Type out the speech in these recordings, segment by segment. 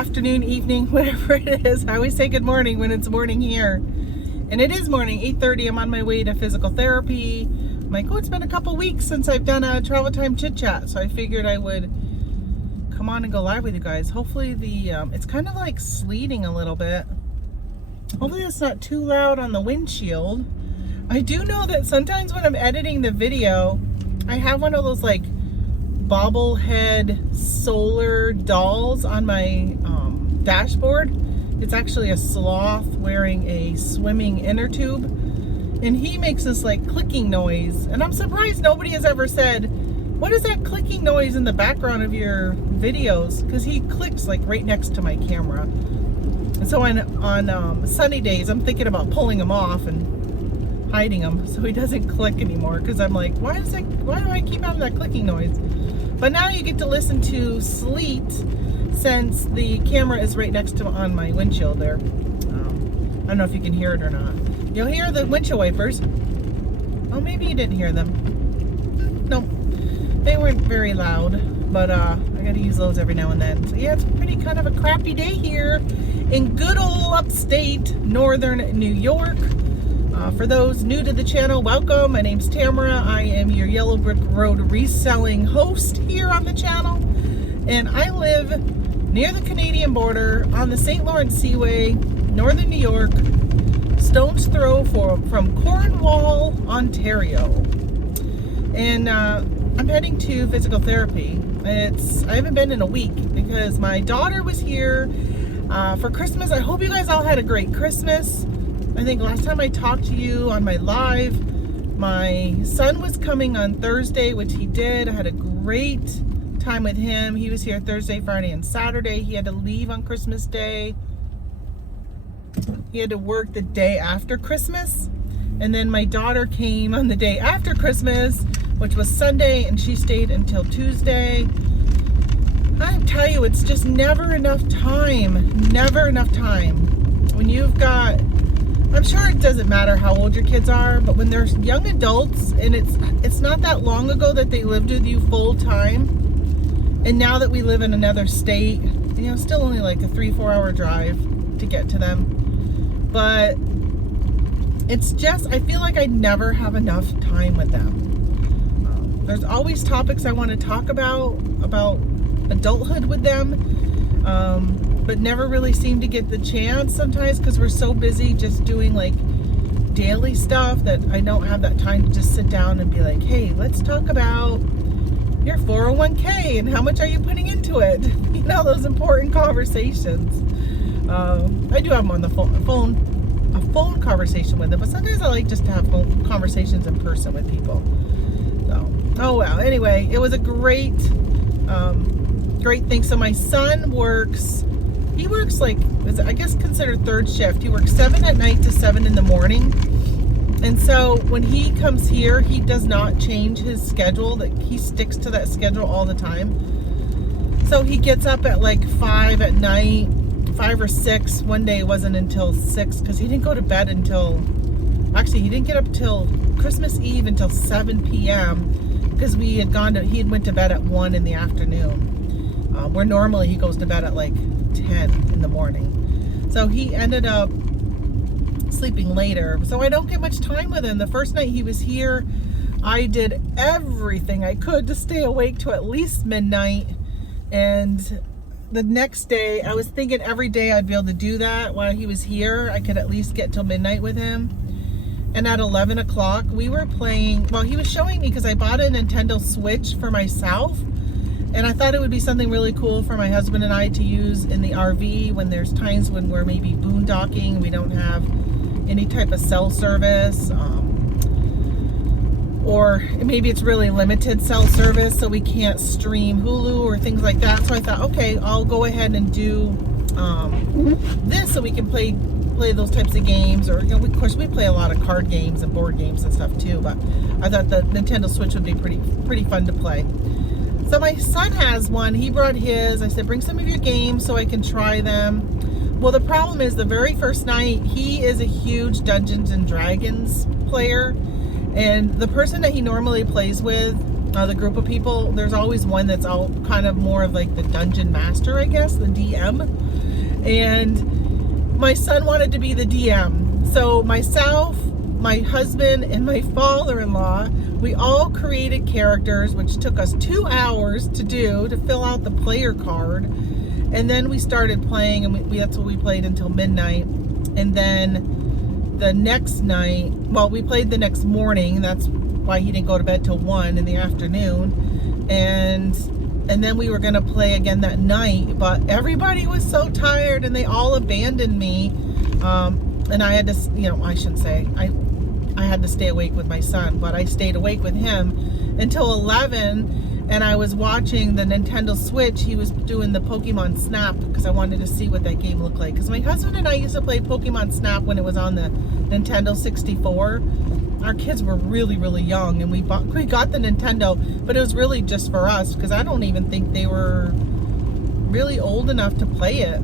afternoon, evening, whatever it is. I always say good morning when it's morning here. And it is morning, 8:30. I'm on my way to physical therapy. I'm like, oh, it's been a couple weeks since I've done a travel time chit chat. So I figured I would come on and go live with you guys. Hopefully it's kind of like sleeting a little bit. Hopefully it's not too loud on the windshield. I do know that sometimes when I'm editing the video, I have one of those like bobblehead solar dolls on my dashboard. It's actually a sloth wearing a swimming inner tube, and he makes this like clicking noise, and I'm surprised nobody has ever said, what is that clicking noise in the background of your videos? Because he clicks like right next to my camera. And so on sunny days, I'm thinking about pulling him off and hiding him so he doesn't click anymore, because I'm like, why do I keep having that clicking noise? But now you get to listen to sleet since the camera is right next to on my windshield there. I don't know if you can hear it or not. You'll hear the windshield wipers. Oh, maybe you didn't hear them. No, they weren't very loud, but I gotta use those every now and then. So yeah, it's pretty kind of a crappy day here in good old upstate northern New York. For those new to the channel, welcome. My name's Tamara. I am your Yellow Brick Road reselling host here on the channel. And I live near the Canadian border on the St. Lawrence Seaway, northern New York, stone's throw from Cornwall, Ontario. And I'm heading to physical therapy. I haven't been in a week because my daughter was here for Christmas. I hope you guys all had a great Christmas. I think last time I talked to you on my live, my son was coming on Thursday, which he did. I had a great time with him. He was here Thursday, Friday, and Saturday. He had to leave on Christmas Day. He had to work the day after Christmas. And then my daughter came on the day after Christmas, which was Sunday, and she stayed until Tuesday. I tell you, it's just never enough time. Never enough time. When you've got, I'm sure it doesn't matter how old your kids are, but when they're young adults, and it's not that long ago that they lived with you full time, and now that we live in another state, still only like a 3-4 hour drive to get to them. But it's just, I feel like I never have enough time with them. There's always topics I want to talk about adulthood with them, but never really seem to get the chance sometimes because we're so busy just doing like daily stuff that I don't have that time to just sit down and be like, hey, let's talk about your 401k and how much are you putting into it? Those important conversations. I do have them on the phone conversation with them, but sometimes I like just to have phone conversations in person with people. So, oh wow. Anyway, it was a great thing. So my son works like, I guess considered third shift. He works 7 at night to 7 in the morning. And so when he comes here, he does not change his schedule. That he sticks to that schedule all the time. So he gets up at like 5 at night, 5 or 6. One day it wasn't until 6 because he didn't go to bed until, actually he didn't get up till Christmas Eve until 7 p.m. because he had went to bed at 1 in the afternoon. Where normally he goes to bed at like 10 in the morning. So he ended up sleeping later. So I don't get much time with him. The first night he was here, I did everything I could to stay awake to at least midnight. And the next day, I was thinking every day I'd be able to do that while he was here. I could at least get till midnight with him. And at 11 o'clock, we were playing, well, he was showing me because I bought a Nintendo Switch for myself. And I thought it would be something really cool for my husband and I to use in the RV when there's times when we're maybe boondocking, we don't have any type of cell service, or maybe it's really limited cell service, so we can't stream Hulu or things like that. So I thought, okay, I'll go ahead and do this so we can play those types of games. Or of course we play a lot of card games and board games and stuff too, but I thought the Nintendo Switch would be pretty fun to play. So my son has one. He brought his. I said, bring some of your games so I can try them. Well, the problem is the very first night, he is a huge Dungeons and Dragons player. And the person that he normally plays with the group of people, there's always one that's all kind of more of like the dungeon master, I guess, the DM. And my son wanted to be the DM. So myself, my husband, and my father-in-law, we all created characters, which took us 2 hours to fill out the player card. And then we started playing, and that's what we played until midnight. And then the next night, well, we played the next morning. That's why he didn't go to bed till 1 in the afternoon. And then we were going to play again that night, but everybody was so tired and they all abandoned me. And I had to, I shouldn't say, I had to stay awake with my son, but I stayed awake with him until 11, and I was watching the Nintendo Switch. He was doing the Pokemon Snap because I wanted to see what that game looked like. Because my husband and I used to play Pokemon Snap when it was on the Nintendo 64. Our kids were really, really young, and we got the Nintendo, but it was really just for us because I don't even think they were really old enough to play it.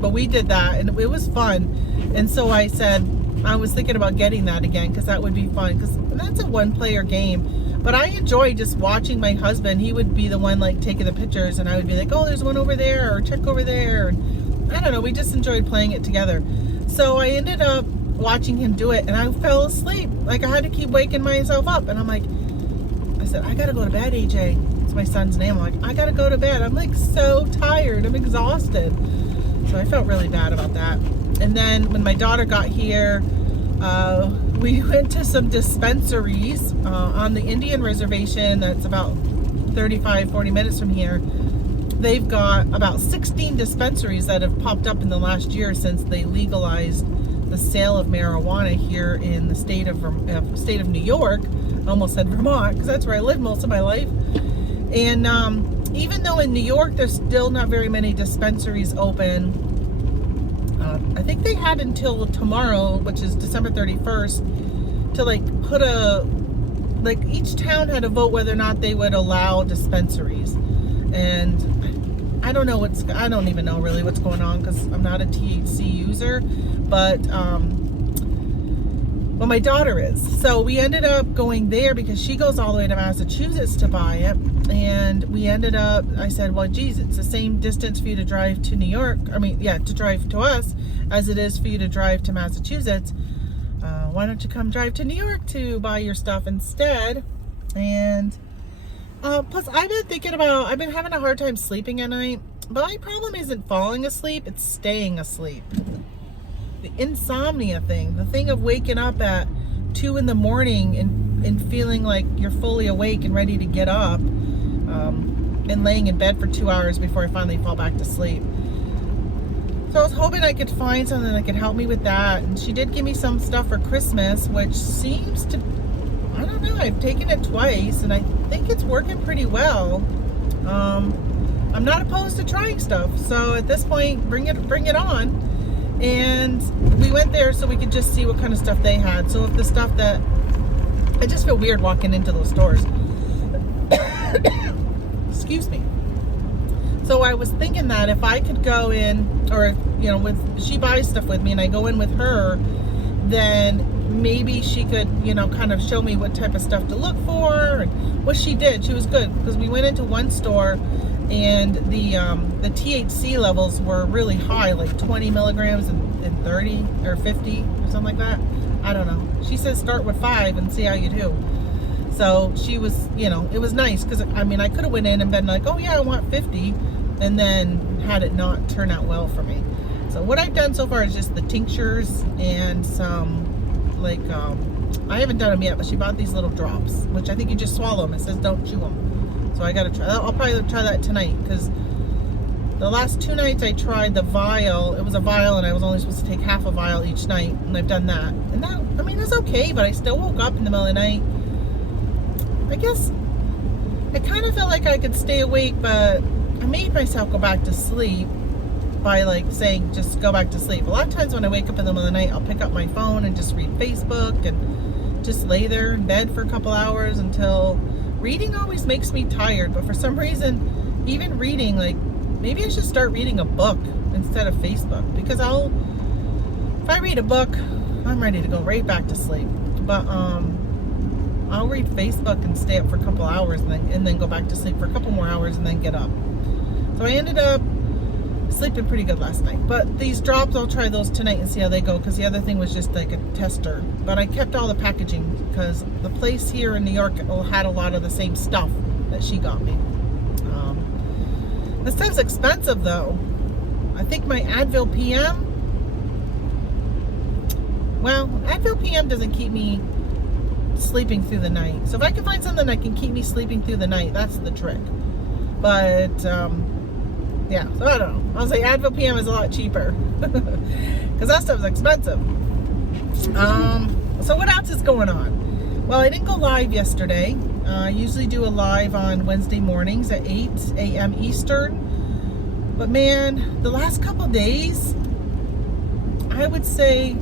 But we did that, and it was fun. And so I said, I was thinking about getting that again because that would be fun, because that's a one-player game. But I enjoy just watching my husband. He would be the one like taking the pictures, and I would be like, oh, there's one over there, or check over there. And I don't know, we just enjoyed playing it together. So I ended up watching him do it, and I fell asleep. Like, I had to keep waking myself up, and I said, I gotta go to bed, AJ. It's my son's name. I'm like, I gotta go to bed. I'm like so tired. I'm exhausted. So I felt really bad about that. And then when my daughter got here, we went to some dispensaries on the Indian reservation that's about 35-40 minutes from here. They've got about 16 dispensaries that have popped up in the last year since they legalized the sale of marijuana here in the state of New York. I almost said Vermont, because that's where I lived most of my life. And even though in New York there's still not very many dispensaries open, I think they had until tomorrow, which is December 31st, to each town had to vote whether or not they would allow dispensaries. And I don't even know really what's going on, because I'm not a THC user, but well, my daughter is. So we ended up going there because she goes all the way to Massachusetts to buy it. And I said, well, geez, it's the same distance for you to drive to New York. To drive to us as it is for you to drive to Massachusetts. Why don't you come drive to New York to buy your stuff instead? And plus, I've been having a hard time sleeping at night. But my problem isn't falling asleep, it's staying asleep. The insomnia thing, the thing of waking up at 2 in the morning and feeling like you're fully awake and ready to get up, and laying in bed for 2 hours before I finally fall back to sleep. So I was hoping I could find something that could help me with that. And she did give me some stuff for Christmas, which seems to, I don't know, I've taken it twice and I think it's working pretty well. I'm not opposed to trying stuff. So at this point, bring it on. And we went there so we could just see what kind of stuff they had. So if the stuff that, I just feel weird walking into those stores. Excuse me. So I was thinking that if I could go in, or she buys stuff with me and I go in with her, then maybe she could, kind of show me what type of stuff to look for. And what she did, she was good, because we went into one store and the THC levels were really high, like 20 milligrams and 30 or 50 or something like that. I don't know. She says start with 5 and see how you do. So she was, it was nice, because I could have went in and been like, oh yeah, I want 50, and then had it not turn out well for me. So what I've done so far is just the tinctures and some, I haven't done them yet, but she bought these little drops, which I think you just swallow them. It says don't chew them. So I gotta try. I'll probably try that tonight, because the last 2 nights I tried the vial. It was a vial, and I was only supposed to take half a vial each night, and I've done that. And that, it's okay, but I still woke up in the middle of the night. I guess I kind of felt like I could stay awake, but I made myself go back to sleep by saying just go back to sleep. A lot of times when I wake up in the middle of the night, I'll pick up my phone and just read Facebook and just lay there in bed for a couple hours until reading always makes me tired. But for some reason, even reading, maybe I should start reading a book instead of Facebook, because if I read a book, I'm ready to go right back to sleep. But I'll read Facebook and stay up for a couple hours and then go back to sleep for a couple more hours and then get up. So I ended up sleeping pretty good last night. But these drops, I'll try those tonight and see how they go, because the other thing was just like a tester. But I kept all the packaging because the place here in New York had a lot of the same stuff that she got me. This stuff's expensive though. I think my Advil PM, well, Advil PM doesn't keep me sleeping through the night. So if I can find something that can keep me sleeping through the night, that's the trick. But yeah, so I don't know. I'll say Advil PM is a lot cheaper because that stuff's expensive. So what else is going on? Well, I didn't go live yesterday. I usually do a live on Wednesday mornings at 8 a.m. Eastern. But man, the last couple days, I would say,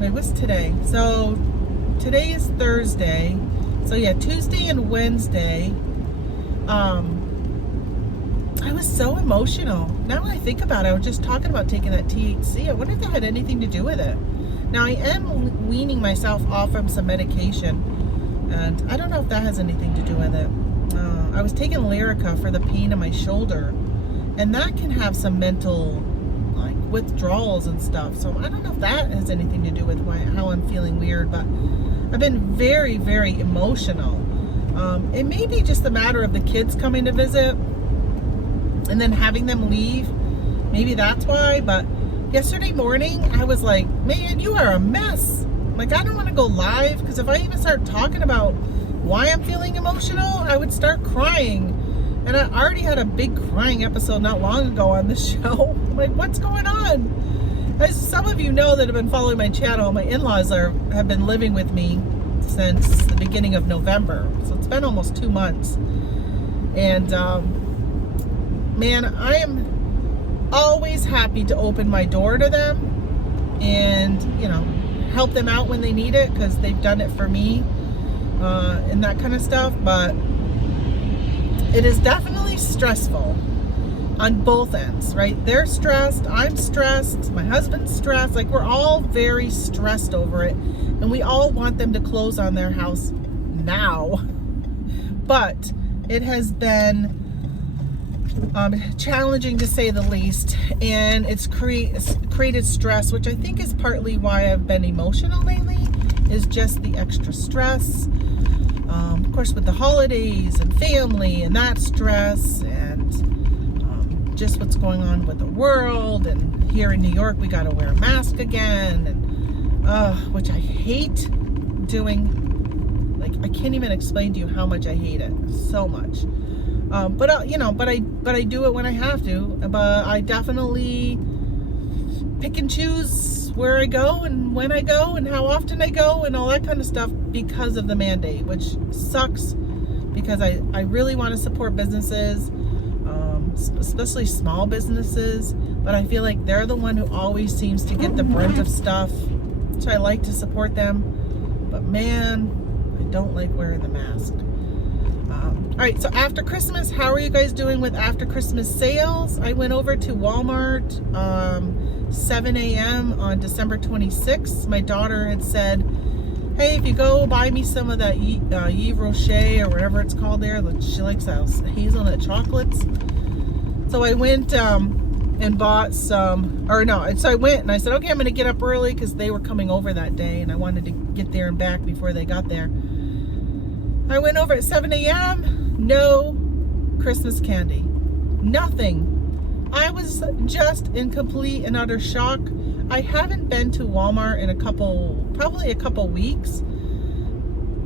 wait, what's today? So today is Thursday. So yeah, Tuesday and Wednesday, I was so emotional. Now I think about it, I was just talking about taking that THC. I wonder if that had anything to do with it. Now I am weaning myself off from some medication, and I don't know if that has anything to do with it. I was taking Lyrica for the pain in my shoulder, and that can have some mental like withdrawals and stuff. So I don't know if that has anything to do with how I'm feeling weird, but I've been very, very emotional. It may be just a matter of the kids coming to visit and then having them leave. Maybe that's why. But yesterday morning, I was like, man, you are a mess. Like, I don't want to go live, because if I even start talking about why I'm feeling emotional, I would start crying. And I already had a big crying episode not long ago on the show. I'm like, what's going on? As some of you know that have been following my channel, my in-laws have been living with me since the beginning of November. So it's been almost 2 months. And man, I am always happy to open my door to them and, you know, help them out when they need it, because they've done it for me and that kind of stuff. But it is definitely stressful on both ends, right? They're stressed, I'm stressed, my husband's stressed. Like, we're all very stressed over it, and we all want them to close on their house now. But it has been challenging, to say the least, and it's created stress, which I think is partly why I've been emotional lately, is just the extra stress. Of course, with the holidays and family and that stress, and just what's going on with the world. And here in New York, we got to wear a mask again, and which I hate doing. Like, I can't even explain to you how much I hate it, so much. But you know, but I do it when I have to. But I definitely pick and choose where I go and when I go and how often I go and all that kind of stuff, because of the mandate, which sucks, because I really want to support businesses, especially small businesses. But I feel like they're the one who always seems to get the brunt of stuff. So I like to support them. But man, I don't like wearing the mask. All right, so after Christmas, how are you guys doing with after Christmas sales? I went over to Walmart 7 a.m. on December 26th. My daughter had said, hey, if you go buy me some of that Yves Rocher or whatever it's called there, she likes those hazelnut chocolates. So I went and bought some, so I went and I said, okay, I'm going to get up early, because they were coming over that day and I wanted to get there and back before they got there. I went over at 7 a.m. No Christmas candy. Nothing. I was just in complete and utter shock. I haven't been to Walmart in probably a couple weeks.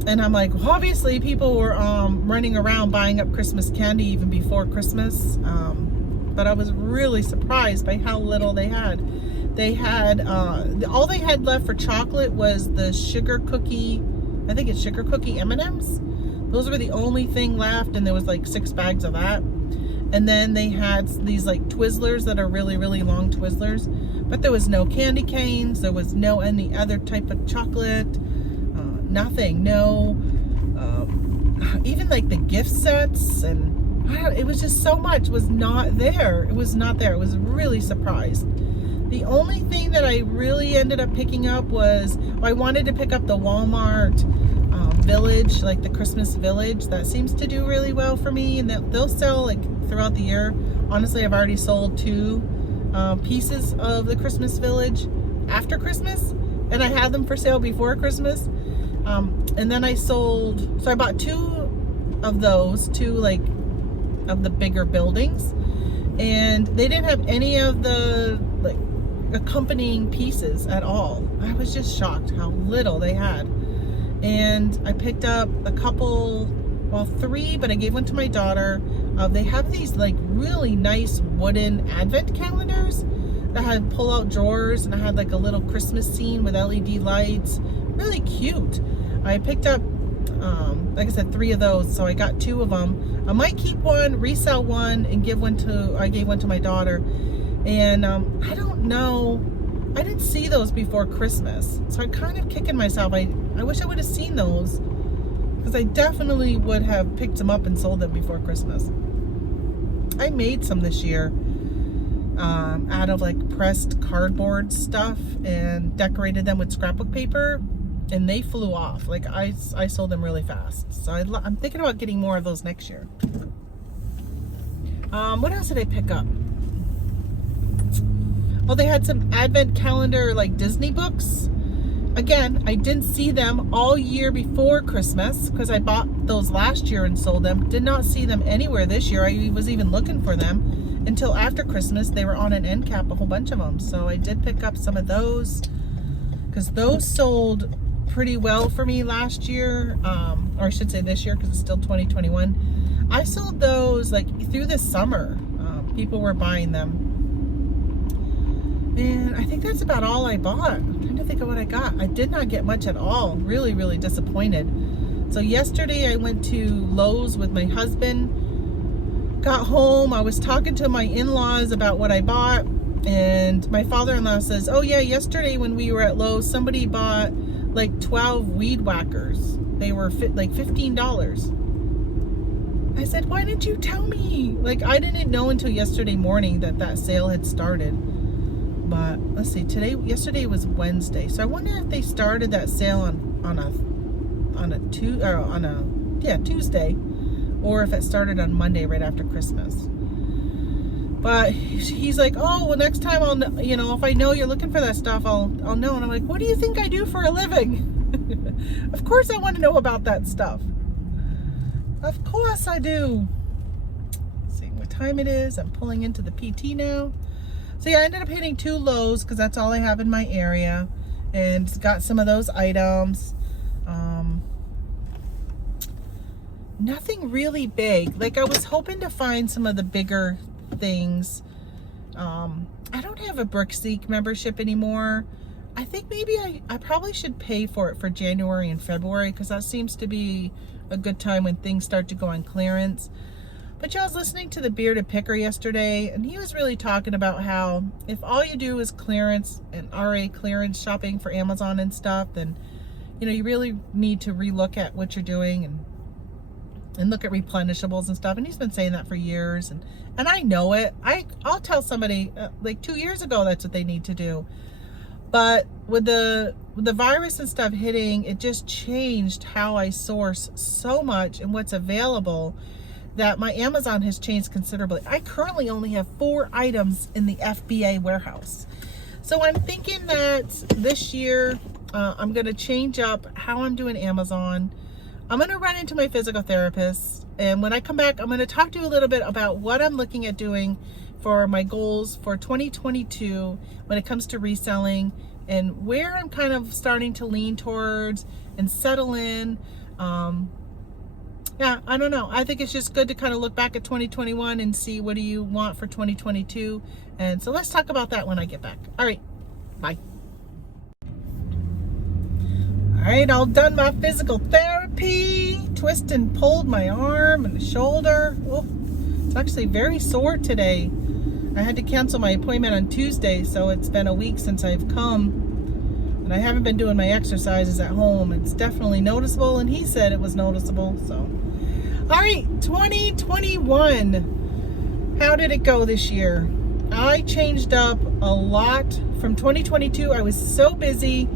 And I'm like, well, obviously people were running around buying up Christmas candy even before Christmas. But I was really surprised by how little they had. They had, all they had left for chocolate was the sugar cookie, I think it's sugar cookie M&Ms. Those were the only thing left, and there was like 6 bags of that. And then they had these like Twizzlers that are really, really long Twizzlers. But there was no candy canes. There was no any other type of chocolate. Nothing. No, even like the gift sets. And it was just so much was not there. It was not there. I was really surprised. The only thing that I really ended up picking up was, I wanted to pick up the Walmart village, like the Christmas village. That seems to do really well for me, and they'll sell like throughout the year. Honestly, I've already sold 2 pieces of the Christmas village after Christmas, and I had them for sale before Christmas. And then I bought 2 of those, 2 like of the bigger buildings, and they didn't have any of the like accompanying pieces at all. I was just shocked how little they had. And I picked up a couple, well, 3, but I gave one to my daughter. They have these like really nice wooden advent calendars that had pull-out drawers, and I had like a little Christmas scene with LED lights. Really cute. I picked up, like I said, 3 of those, so I got 2 of them. I might keep one, resell one, and I gave one to my daughter. And I don't know, I didn't see those before Christmas, so I'm kind of kicking myself. I wish I would have seen those, because I definitely would have picked them up and sold them before Christmas. I made some this year out of like pressed cardboard stuff and decorated them with scrapbook paper, and they flew off. Like I sold them really fast. So I'm thinking about getting more of those next year. What else did I pick up? Well, they had some advent calendar like Disney books. Again, I didn't see them all year before Christmas because I bought those last year and sold them. Did not see them anywhere this year. I was even looking for them until after Christmas. They were on an end cap, a whole bunch of them. So I did pick up some of those because those sold pretty well for me last year, or I should say this year because it's still 2021. I sold those like through the summer. People were buying them. And I think that's about all I bought. I'm trying to think of what I got. I did not get much at all. Really, really disappointed. So yesterday I went to Lowe's with my husband. Got home, I was talking to my in-laws about what I bought, and my father-in-law says, oh yeah, yesterday when we were at Lowe's, somebody bought like 12 weed whackers. They were like $15. I said, why didn't you tell me? Like, I didn't know until yesterday morning that sale had started. But let's see, yesterday was Wednesday, so I wonder if they started that sale on a Tuesday, or if it started on Monday right after Christmas. But he's like, oh, well, next time I'll, if I know you're looking for that stuff, I'll know. And I'm like, what do you think I do for a living? Of course I want to know about that stuff. Of course I do. Let's see what time it is. I'm pulling into the PT now. So yeah, I ended up hitting 2 Lowe's because that's all I have in my area, and got some of those items. Nothing really big. Like, I was hoping to find some of the bigger things. I don't have a Brickseek membership anymore. I think maybe I probably should pay for it for January and February, because that seems to be a good time when things start to go on clearance. But I was listening to the Bearded Picker yesterday, and he was really talking about how if all you do is clearance and RA clearance shopping for Amazon and stuff, then you really need to relook at what you're doing and look at replenishables and stuff. And he's been saying that for years, and I know it. I'll tell somebody like 2 years ago that's what they need to do. But with the virus and stuff hitting, it just changed how I source so much and what's available, that my Amazon has changed considerably. I currently only have 4 items in the FBA warehouse. So I'm thinking that this year I'm going to change up how I'm doing Amazon. I'm going to run into my physical therapist, and when I come back, I'm going to talk to you a little bit about what I'm looking at doing for my goals for 2022 when it comes to reselling, and where I'm kind of starting to lean towards and settle in. Yeah, I don't know. I think it's just good to kind of look back at 2021 and see what do you want for 2022. And so let's talk about that when I get back. All right, bye. All right, all done my physical therapy. Twist and pulled my arm and the shoulder. Oh, it's actually very sore today. I had to cancel my appointment on Tuesday, so it's been a week since I've come. And I haven't been doing my exercises at home. It's definitely noticeable, and he said it was noticeable, so. All right, 2021. How did it go this year? I changed up a lot from 2022. I was so busy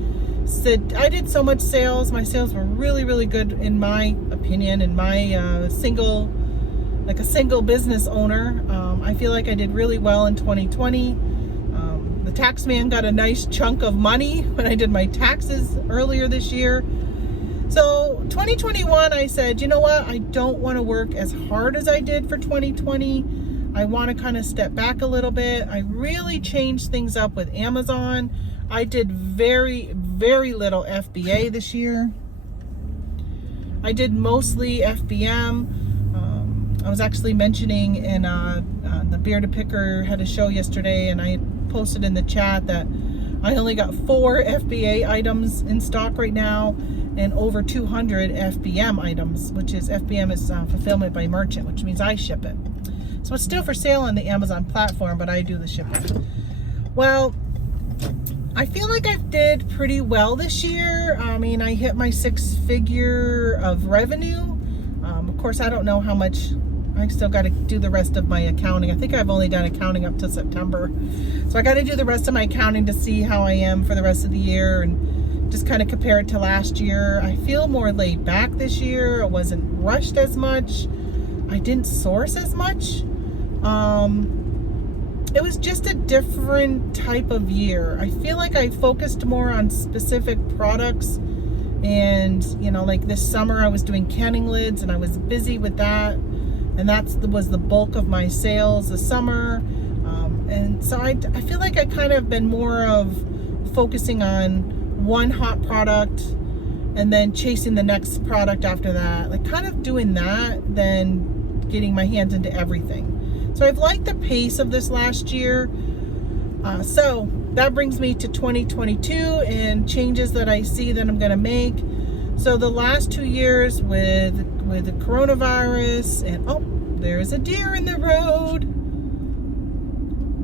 I did so much sales. My sales were really, really good in my opinion, in my single business owner. I feel like I did really well in 2020. The tax man got a nice chunk of money when I did my taxes earlier this year. So 2021, I said, you know what? I don't want to work as hard as I did for 2020. I want to kind of step back a little bit. I really changed things up with Amazon. I did very, very little FBA this year. I did mostly FBM. I was actually mentioning in the Bearded Picker had a show yesterday, and I posted in the chat that I only got 4 FBA items in stock right now and over 200 FBM items, which is FBM is fulfillment by merchant, which means I ship it. So it's still for sale on the Amazon platform, but I do the shipping. Well, I feel like I did pretty well this year. I mean, I hit my 6-figure of revenue. Of course, I don't know how much. I still got to do the rest of my accounting. I think I've only done accounting up to September. So I got to do the rest of my accounting to see how I am for the rest of the year and just kind of compare it to last year. I feel more laid back this year. I wasn't rushed as much. I didn't source as much. It was just a different type of year. I feel like I focused more on specific products. And, you know, like this summer I was doing canning lids and I was busy with that. And that was the bulk of my sales this summer. And so I feel like I kind of been more of focusing on one hot product and then chasing the next product after that. Like kind of doing that than getting my hands into everything. So I've liked the pace of this last year. So that brings me to 2022 and changes that I see that I'm going to make. So the last 2 years with the coronavirus and oh, there's a deer in the road.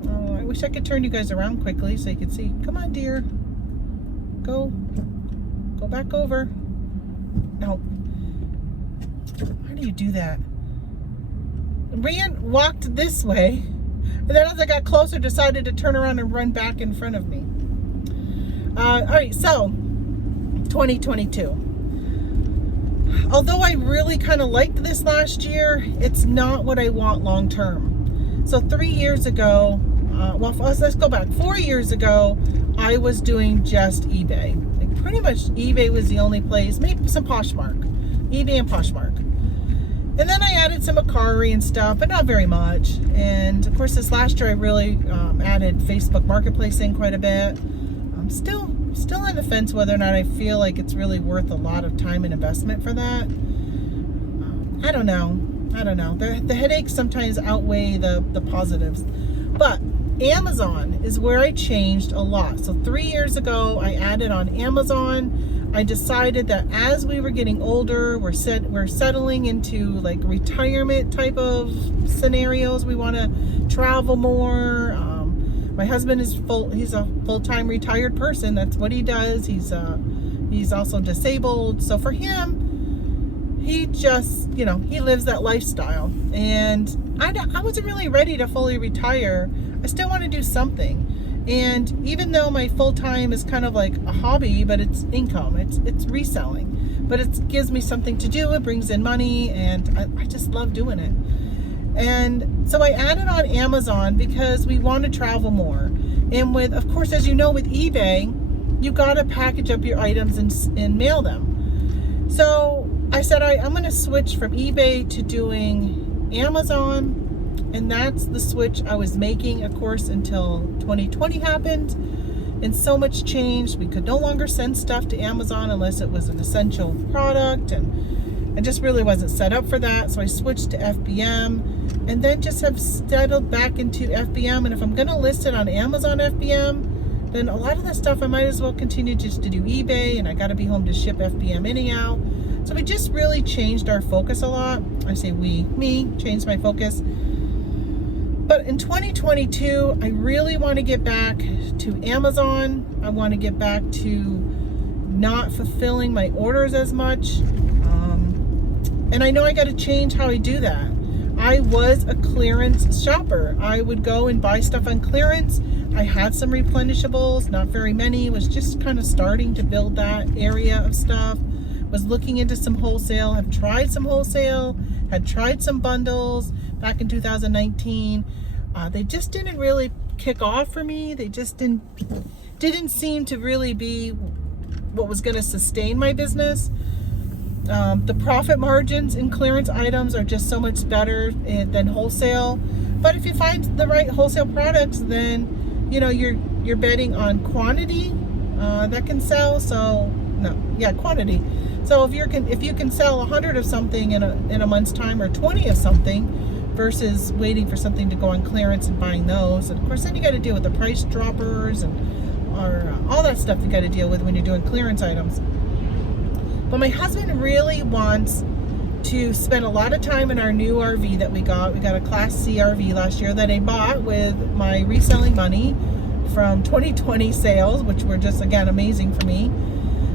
Oh, I wish I could turn you guys around quickly so you could see. Come on, deer. Go back over. No. How do you do that? Walked this way, and then as I got closer, decided to turn around and run back in front of me. All right, so 2022. Although I really kind of liked this last year, it's not what I want long term. So 3 years ago, let's go back. 4 years ago, I was doing just eBay. Like pretty much eBay was the only place, maybe some Poshmark, eBay and Poshmark. And then I added some Akari and stuff, but not very much. And of course, this last year I really added Facebook Marketplace in quite a bit. I'm still on the fence whether or not I feel like it's really worth a lot of time and investment for that. I don't know. The headaches sometimes outweigh the positives. But Amazon is where I changed a lot. So 3 years ago, I added on Amazon. I decided that as we were getting older, we're settling into like retirement type of scenarios. We want to travel more. My husband is he's a full-time retired person. That's what he does. He's also disabled. So for him, he just, he lives that lifestyle. And I wasn't really ready to fully retire. I still want to do something. And even though my full-time is kind of like a hobby, but it's income, it's reselling, but it gives me something to do. It brings in money, and I just love doing it. And so I added on Amazon because we want to travel more. And with, of course, as you know, with eBay, you got to package up your items and mail them. So I said, I'm going to switch from eBay to doing Amazon. And that's the switch I was making, of course, until 2020 happened. And so much changed. We could no longer send stuff to Amazon unless it was an essential product. And I just really wasn't set up for that. So I switched to FBM. And then just have settled back into FBM. And if I'm going to list it on Amazon FBM, then a lot of that stuff I might as well continue just to do eBay. And I got to be home to ship FBM anyhow. So we just really changed our focus a lot. I say me, changed my focus. But in 2022, I really want to get back to Amazon. I want to get back to not fulfilling my orders as much. And I know I got to change how I do that. I was a clearance shopper. I would go and buy stuff on clearance. I had some replenishables, not very many, was just kind of starting to build that area of stuff. Was looking into some wholesale, have tried some wholesale, had tried some bundles back in 2019. They just didn't really kick off for me. They just didn't seem to really be what was going to sustain my business. The profit margins in clearance items are just so much better than wholesale. But if you find the right wholesale products, then you're betting on quantity that can sell. So quantity. So if you can sell 100 of something in a month's time, or 20 of something, versus waiting for something to go on clearance and buying those. And of course, then you got to deal with the price droppers or all that stuff you got to deal with when you're doing clearance items. But my husband really wants to spend a lot of time in our new RV that we got. We got a Class C RV last year that I bought with my reselling money from 2020 sales, which were just, again, amazing for me.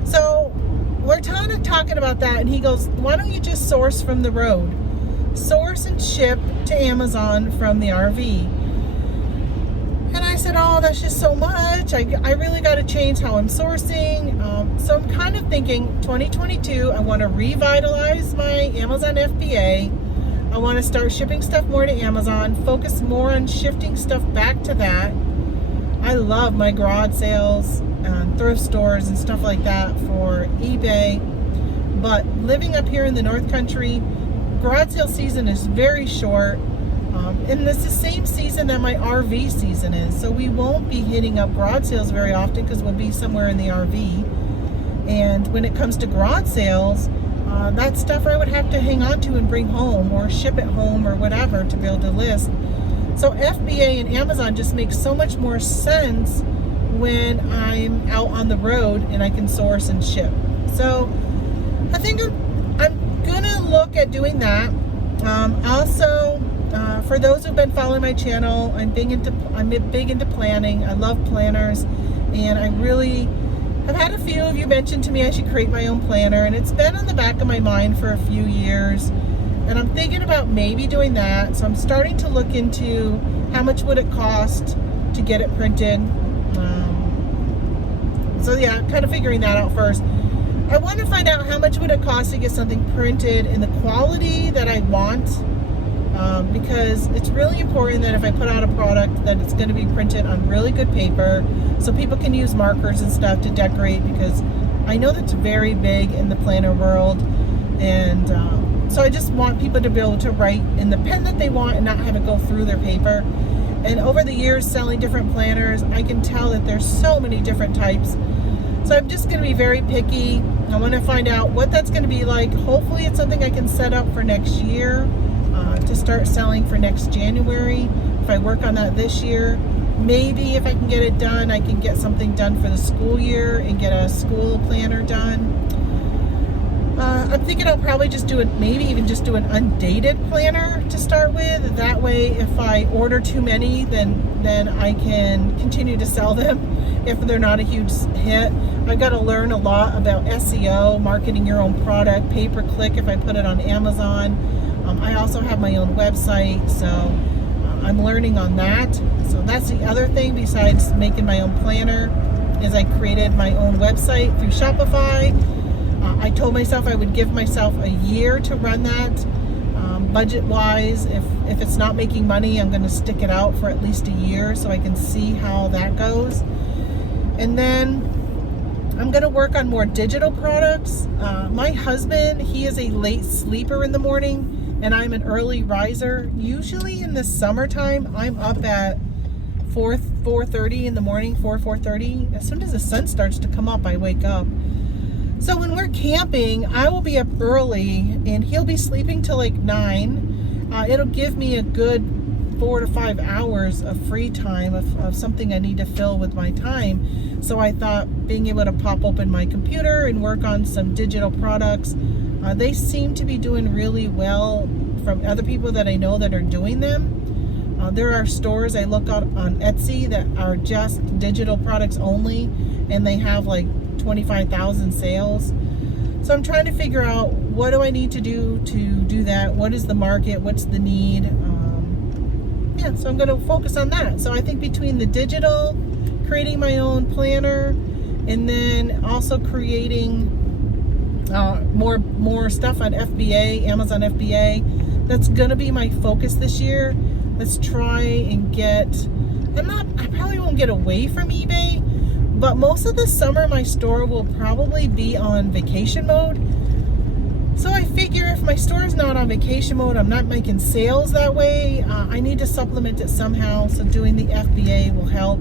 So we're kind of talking about that, and he goes, why don't you just source from the road? Source and ship to Amazon from the RV. And I said, oh, that's just so much. I really got to change how I'm sourcing. So I'm kind of thinking 2022, I want to revitalize my Amazon FBA. I want to start shipping stuff more to Amazon, focus more on shifting stuff back to that. I love my garage sales and thrift stores and stuff like that for eBay. But living up here in the North Country, garage sale season is very short. And it's the same season that my RV season is. So we won't be hitting up garage sales very often because we'll be somewhere in the RV. And when it comes to garage sales, that stuff I would have to hang on to and bring home or ship it home or whatever to be able to list. So FBA and Amazon just makes so much more sense when I'm out on the road and I can source and ship. So I think I'm gonna look at doing that. Also, for those who've been following my channel, I'm big into planning. I love planners, and I really have had a few of you mention to me I should create my own planner, and it's been on the back of my mind for a few years, and I'm thinking about maybe doing that. So I'm starting to look into how much would it cost to get it printed. So yeah, kind of figuring that out first. I want to find out how much would it cost to get something printed in the quality that I want, because it's really important that if I put out a product that it's going to be printed on really good paper so people can use markers and stuff to decorate, because I know that's very big in the planner world. And so I just want people to be able to write in the pen that they want and not have it go through their paper. And over the years selling different planners, I can tell that there's so many different types. So I'm just going to be very picky. I want to find out what that's going to be like. Hopefully it's something I can set up for next year, to start selling for next January. If I work on that this year, maybe if I can get it done, I can get something done for the school year and get a school planner done. I'm thinking I'll probably just do it, maybe even just do an undated planner to start with. That way, if I order too many, then I can continue to sell them if they're not a huge hit. I've got to learn a lot about SEO, marketing your own product, pay-per-click if I put it on Amazon. I also have my own website, so I'm learning on that. So that's the other thing besides making my own planner, is I created my own website through Shopify. I told myself I would give myself a year to run that. Budget-wise, if it's not making money, I'm going to stick it out for at least a year so I can see how that goes. And then I'm going to work on more digital products. My husband, he is a late sleeper in the morning, and I'm an early riser. Usually in the summertime, I'm up at 4:30 in the morning, 4:30. As soon as the sun starts to come up, I wake up. So when we're camping, I will be up early and he'll be sleeping till like 9. It'll give me a good 4 to 5 hours of free time of something I need to fill with my time. So I thought being able to pop open my computer and work on some digital products, they seem to be doing really well from other people that I know that are doing them. There are stores I look out on Etsy that are just digital products only, and they have like 25,000 sales. So I'm trying to figure out, what do I need to do that? What is the market? What's the need? Yeah, so I'm going to focus on that. So I think between the digital, creating my own planner, and then also creating more stuff on FBA, Amazon FBA, that's going to be my focus this year. Let's try and I probably won't get away from eBay, but most of the summer my store will probably be on vacation mode. So I figure if my store is not on vacation mode, I'm not making sales that way, I need to supplement it somehow. So doing the FBA will help.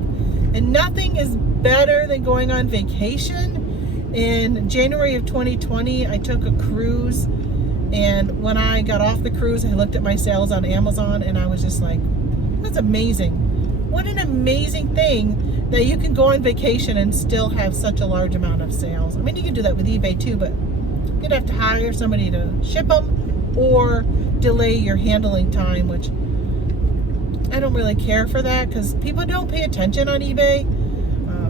And nothing is better than going on vacation. In January of 2020, I took a cruise, and when I got off the cruise, I looked at my sales on Amazon, and I was just like, that's amazing. What an amazing thing that you can go on vacation and still have such a large amount of sales. I mean, you can do that with eBay too, but you'd have to hire somebody to ship them or delay your handling time, which I don't really care for that, because people don't pay attention on eBay.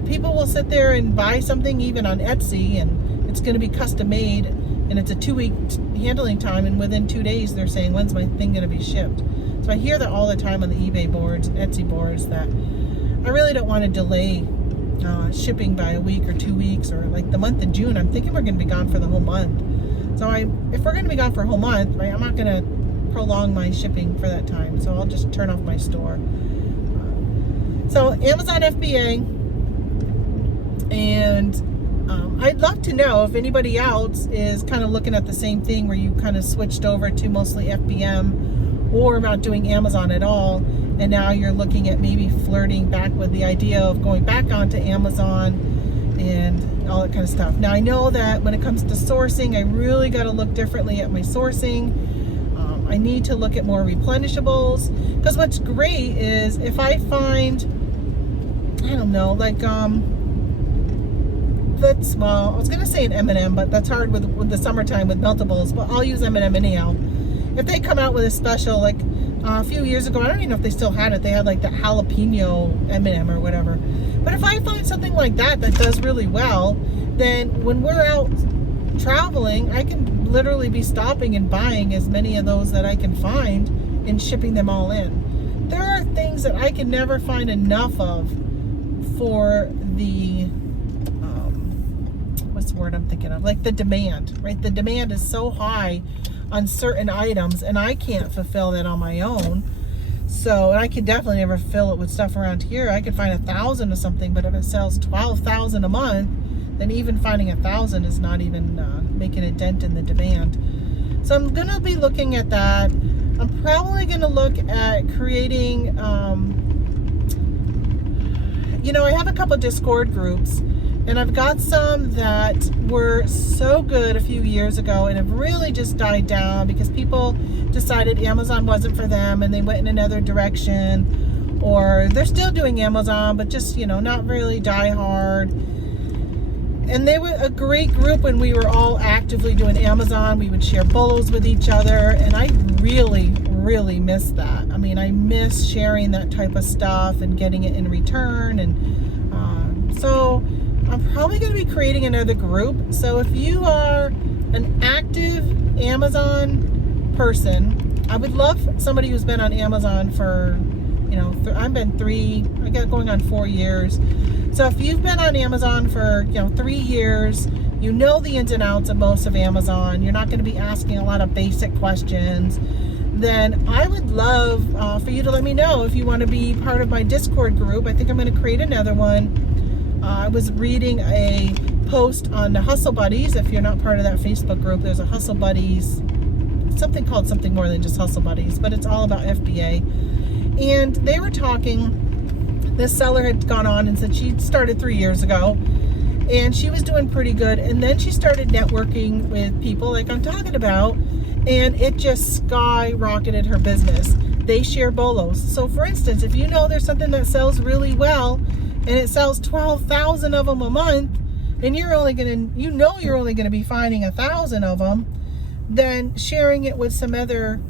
People will sit there and buy something even on Etsy, and it's going to be custom made, and it's a 2-week handling time, and within 2 days they're saying, when's my thing going to be shipped? So I hear that all the time on the eBay boards, Etsy boards, that I really don't want to delay shipping by a week or 2 weeks, or like the month of June. I'm thinking we're going to be gone for the whole month. So if we're going to be gone for a whole month, right, I'm not going to prolong my shipping for that time. So I'll just turn off my store. So Amazon FBA, and I'd love to know if anybody else is kind of looking at the same thing, where you kind of switched over to mostly FBM or not doing Amazon at all, and now you're looking at maybe flirting back with the idea of going back onto Amazon and all that kind of stuff. Now I know that when it comes to sourcing, I really got to look differently at my sourcing. I need to look at more replenishables, because what's great is if I find, I don't know, like that's, well, I was gonna say an M&M, but that's hard with the summertime with meltables, but I'll use M&M anyhow. If they come out with a special, like a few years ago, I don't even know if they still had it, they had like the jalapeno M&M or whatever. But if I find something like that does really well, then when we're out traveling, I can literally be stopping and buying as many of those that I can find and shipping them all in. There are things that I can never find enough of for the what's the word I'm thinking of, like the demand, right? The demand is so high on certain items, and I can't fulfill that on my own. So, and I could definitely never fill it with stuff around here. I could find 1,000 of something, but if it sells 12,000 a month, then even finding 1,000 is not even making a dent in the demand. So I'm gonna be looking at that. I'm probably gonna look at creating, I have a couple Discord groups, and I've got some that were so good a few years ago and have really just died down because people decided Amazon wasn't for them and they went in another direction, or they're still doing Amazon, but just, not really die hard. And they were a great group when we were all actively doing Amazon. We would share bolos with each other, and I really, really miss that. I mean, I miss sharing that type of stuff and getting it in return. And so I'm probably going to be creating another group. So if you are an active Amazon person, I would love somebody who's been on Amazon for, I've been I got going on 4 years. So if you've been on Amazon for, 3 years, you know the ins and outs of most of Amazon, you're not going to be asking a lot of basic questions, then I would love for you to let me know if you want to be part of my Discord group. I think I'm going to create another one. I was reading a post on the Hustle Buddies. If you're not part of that Facebook group, there's a Hustle Buddies, something called something more than just Hustle Buddies, but it's all about FBA. And they were talking, this seller had gone on and said she started 3 years ago and she was doing pretty good, and then she started networking with people like I'm talking about, and it just skyrocketed her business. They share bolos. So for instance, if there's something that sells really well and it sells 12,000 of them a month, and you're only gonna be finding 1,000 of them, then sharing it with some other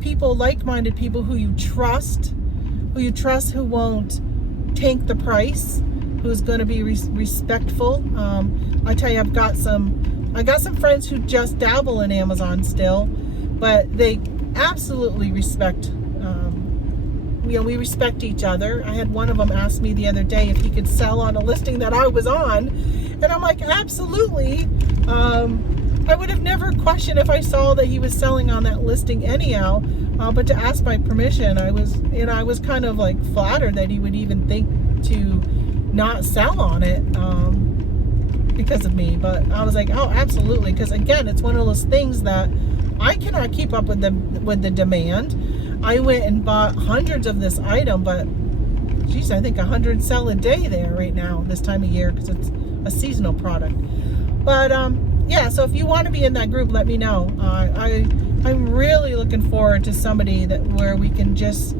people, like-minded people who you trust, who won't tank the price, who's going to be respectful. I tell you, I've got some I got some friends who just dabble in Amazon still, but they absolutely respect, we respect each other. I had one of them ask me the other day if he could sell on a listing that I was on, and I'm like, absolutely. I would have never questioned if I saw that he was selling on that listing anyhow, but to ask my permission, I was kind of like flattered that he would even think to not sell on it because of me. But I was like, oh, absolutely, because again, it's one of those things that I cannot keep up with the demand. I went and bought hundreds of this item, but geez, I think 100 sell a day there right now this time of year because it's a seasonal product. But yeah, so if you want to be in that group, let me know. I'm really looking forward to somebody where we can just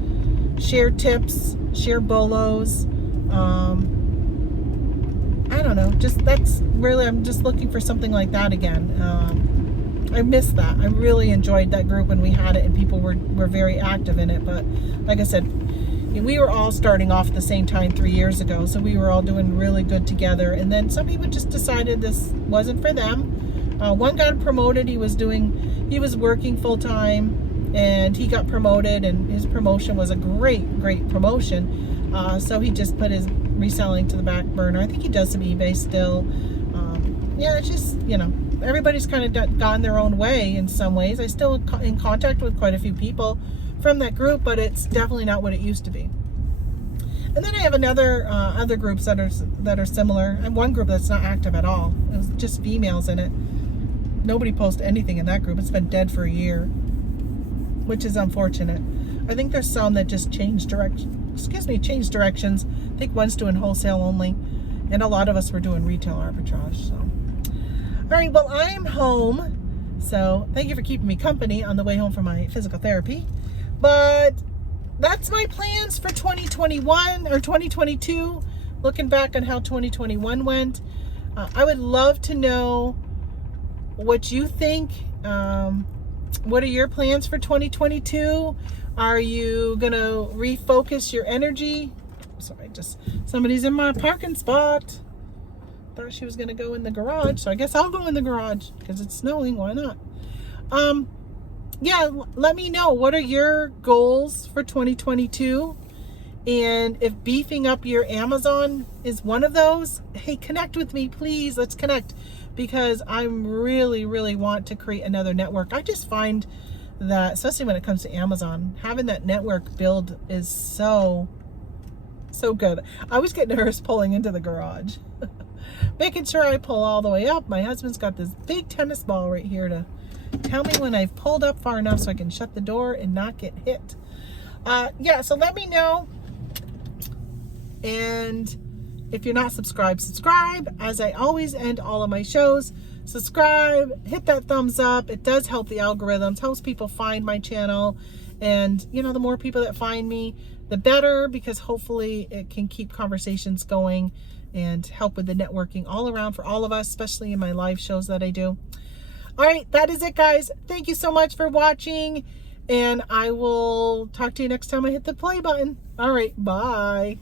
share tips, share bolos. I don't know, I'm just looking for something like that again. I missed that. I really enjoyed that group when we had it and people were very active in it. But like I said, we were all starting off at the same time 3 years ago, so we were all doing really good together. And then some people just decided this wasn't for them. One got promoted. He was working full time, and he got promoted, and his promotion was a great promotion. So he just put his reselling to the back burner. I think he does some eBay still. Yeah, it's just, everybody's kind of gone their own way in some ways. I still in contact with quite a few people from that group, but it's definitely not what it used to be. And then I have other groups that are similar, and one group that's not active at all. It was just females in it. Nobody posts anything in that group. It's been dead for a year, which is unfortunate. I think there's some that just changed directions. I think one's doing wholesale only, and a lot of us were doing retail arbitrage. So, all right, well, I am home. So thank you for keeping me company on the way home from my physical therapy. But that's my plans for 2021 or 2022. Looking back on how 2021 went, I would love to know what you think. What are your plans for 2022? Are you gonna refocus your energy? Sorry, somebody's in my parking spot. Thought she was gonna go in the garage, so I guess I'll go in the garage because it's snowing. Why not? Yeah, let me know, what are your goals for 2022? And if beefing up your Amazon is one of those, hey, connect with me, please. Let's connect, because I really want to create another network. I just find that, especially when it comes to Amazon, having that network build is so good. I was getting nervous pulling into the garage. Making sure I pull all the way up. My husband's got this big tennis ball right here to tell me when I've pulled up far enough so I can shut the door and not get hit. Yeah, so let me know. And if you're not subscribed, subscribe. As I always end all of my shows, subscribe, hit that thumbs up. It does help the algorithms, helps people find my channel. And, the more people that find me, the better, because hopefully it can keep conversations going and help with the networking all around for all of us, especially in my live shows that I do. All right, that is it, guys. Thank you so much for watching, and I will talk to you next time I hit the play button. All right, bye.